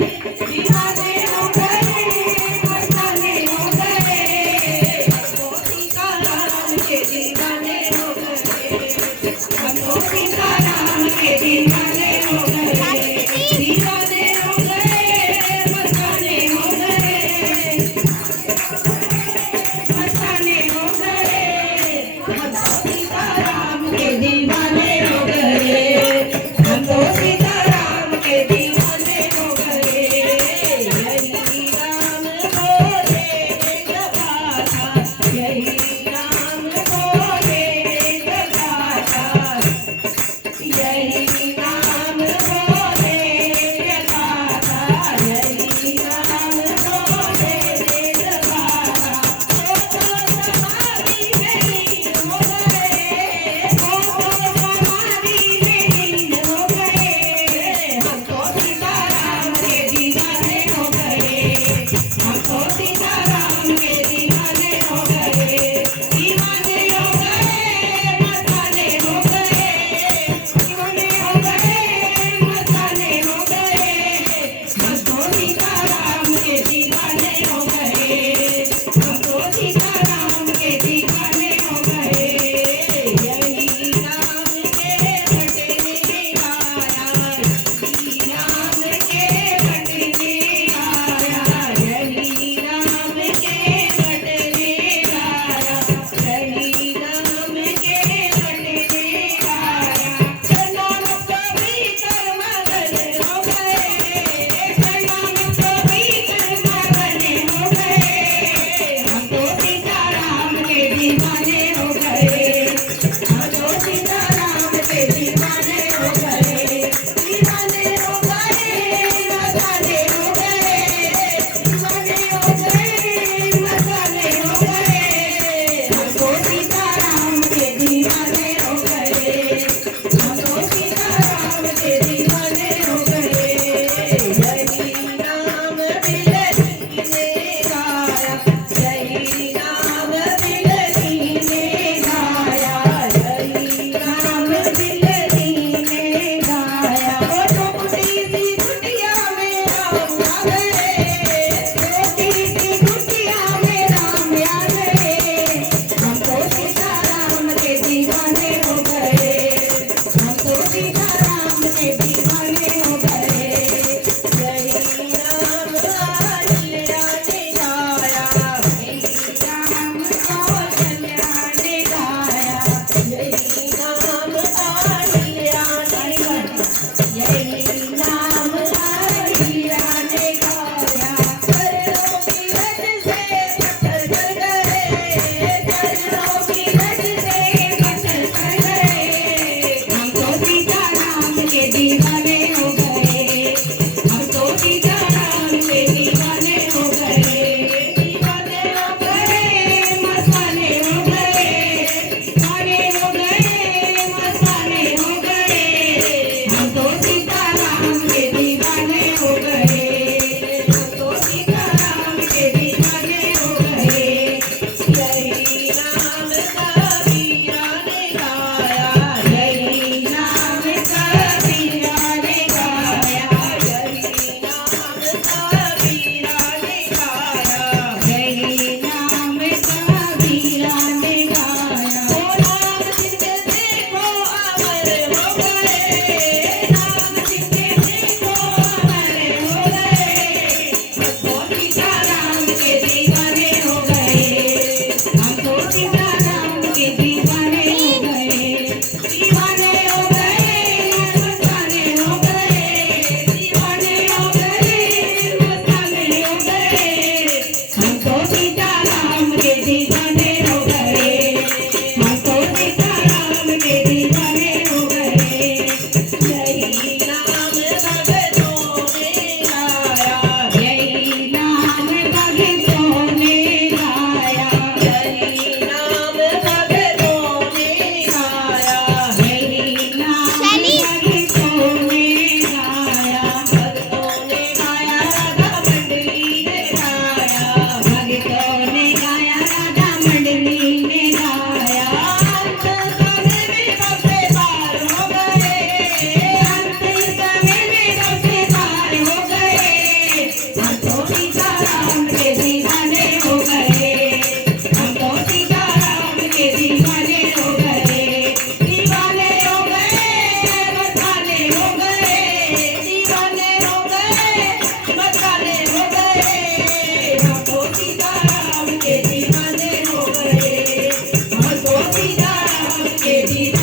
दीवाने हो गए मस्ताने हो गए हमको सीताराम के दीवाने हो गए हमको सीताराम के दीवाने हो गए दीवाने हो गए मस्ताने हो गए मस्ताने हो गए हमको सीताराम के दीवाने हो गए हमको सीताराम के दीवाने हो गए यही राम बोले जगाता यही राम बोले जगाता यही राम बोले जगाता यही राम बोले जगाता समाधि नहीं हो गए समाधि नहीं हो गए हमको सीताराम के दीवाने हो गए हमको सीताराम के दीवाने हो गए दीवाने हो गए मस्ताने हो गए दीवाने हो गए मस्ताने हो गए हमको सीताराम के दीवाने हो गए हमको सीताराम के दीवाने हो गए यही राम के बटने आया राम के बटने आया यही राम के बटने आया यही राम के बटने आया प्रणाम पवित्र मगन हो गए प्रणाम पवित्र मगन हो गए हमको सीताराम के दीवाने हो गए हमको सीताराम के दीवाने हो गए दीवाने हो गए मस्ताने हो गए दीवाने हो गए मस्ताने हो गए हमको सीताराम के दीवाने हो गए हमको सीताराम के दीवाने हो गए यही राम बिलखी ने गाया यही राम बिलखी ने गाया यही राम बिलखी ने गाया ओ टोकरी सी कुटिया में राम आ गए टोकरी सी कुटिया में राम आ गए हमको सीताराम के दीवाने हो गए हमको सीताराम के दीवाने हो गए यही राम आलिया ने गाया यही राम कौशल्या ने गाया यही राम आलिया ने गाया यही राम आलिया ने गाया चरणों की रज से पत्थर कर गए चरणों की रज से पत्थर कर गए हमको सीताराम के दीवाने हो गए हमको सीताराम के दीवाने हो गए दीवाने हो गए मस्ताने हो गए दीवाने हो गए मस्ताने हो गए हमको सीताराम के दीवाने हो गए हमको सीताराम के दीवाने हो गए यही राम कबीरा ने गाया यही राम कबीरा ने गाया यही राम कबीरा ने गाया यही राम कबीरा ने गाया ओ राम जिनके देखो अमर हो गए राम जिनके देखो अमर हो गए हमको सीताराम के दीवाने हो गए हमको सीताराम के दीवाने हो गए दीवाने हो गए मस्ताने हो गए दीवाने हो गए दीवाने